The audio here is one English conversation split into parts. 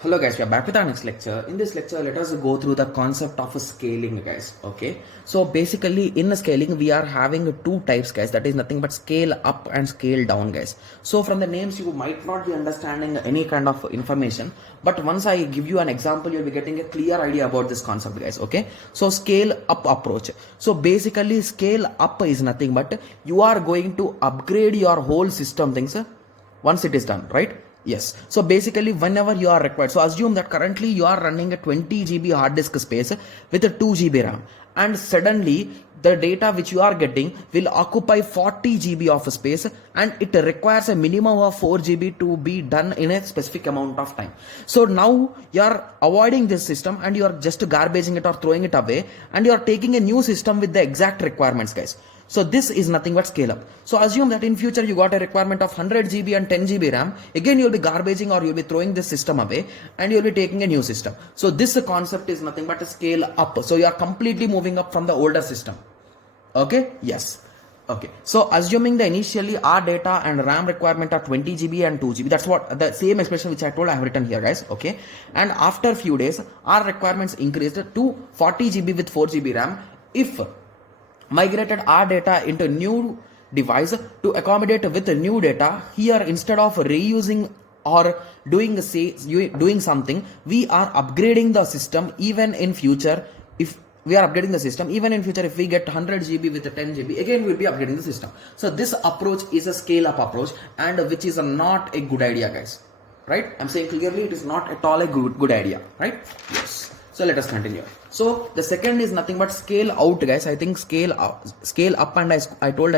Hello guys, we are back with our next lecture. In this lecture, let us go through the concept of scaling, guys. Okay, so basically in scaling we are having two types, guys. That is nothing but scale up and scale down, guys. So from the names you might not be understanding any kind of information, but once I give you an example, you'll be getting a clear idea about this concept, guys. Okay, so scale up approach. So basically scale up is nothing but you are going to upgrade your whole system things once it is done, right? Yes. So basically, whenever you are required, so assume that currently you are running a 20 GB hard disk space with a 2 GB RAM, and suddenly the data which you are getting will occupy 40 GB of space, and it requires a minimum of 4 GB to be done in a specific amount of time. So now you are avoiding this system and you are just garbaging it or throwing it away, and you are taking a new system with the exact requirements, guys. So this is nothing but scale up. So assume that in future you got a requirement of 100 GB and 10 GB RAM. Again, you'll be garbaging or you'll be throwing this system away and you'll be taking a new system. So this concept is nothing but a scale up. So you are completely moving up from the older system. Okay? Yes. Okay. So assuming the initially our data and RAM requirement are 20 GB and 2 GB. That's what the same expression which I told I have written here, guys. Okay. And after few days, our requirements increased to 40 GB with 4 GB RAM. If migrated our data into new device to accommodate with new data, here instead of reusing or doing something, we are upgrading the system. Even in future, if we are upgrading the system, even in future if we get 100 GB with 10 GB, again we'll be upgrading the system. So this approach is a scale up approach, and which is not a good idea, guys, right? I'm saying clearly it is not at all a good idea, right? Yes. So let us continue. So the second is nothing but scale out, guys. I think scale up, and I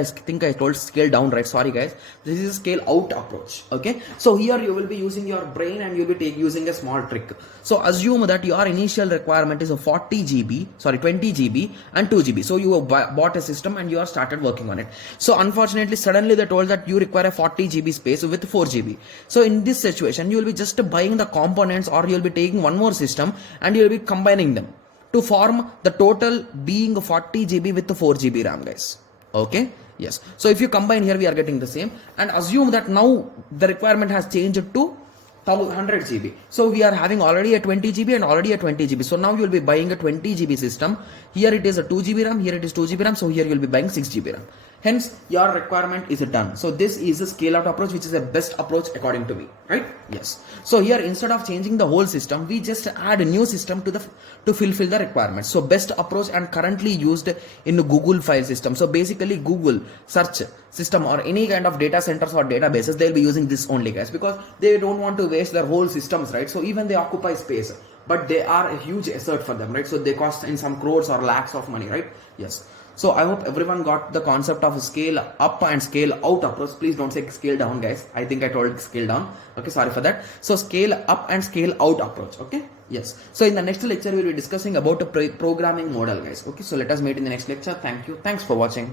think I told scale down, right? Sorry, guys. This is a scale out approach. Okay. So here you will be using your brain and you'll be using a small trick. So assume that your initial requirement is a 20 GB and 2 GB. So you bought a system and you are started working on it. So unfortunately, suddenly they told that you require a 40 GB space with 4 GB. So in this situation, you will be just buying the components, or you'll be taking one more system and you'll be combining them to form the total being 40 GB with the 4 GB RAM, guys. Okay. Yes. So if you combine here, we are getting the same, and assume that now the requirement has changed to 100 GB. So we are having already a 20 GB and already a 20 GB. So now you will be buying a 20 GB system. Here it is a 2 GB RAM. Here it is 2 GB RAM. So here you will be buying 6 GB RAM. Hence, your requirement is done. So this is a scale out approach, which is the best approach according to me, right? Yes. So here, instead of changing the whole system, we just add a new system to fulfill the requirements. So best approach and currently used in the Google file system. So basically Google search system or any kind of data centers or databases, they'll be using this only, guys, because they don't want to waste their whole systems, right? So even they occupy space, but they are a huge asset for them, right? So they cost in some crores or lakhs of money, right? Yes. So I hope everyone got the concept of scale up and scale out approach. Please don't say scale down, guys. I think I told scale down. Okay, sorry for that. So scale up and scale out approach. Okay. Yes. So in the next lecture, we will be discussing about a programming model, guys. Okay. So let us meet in the next lecture. Thank you. Thanks for watching.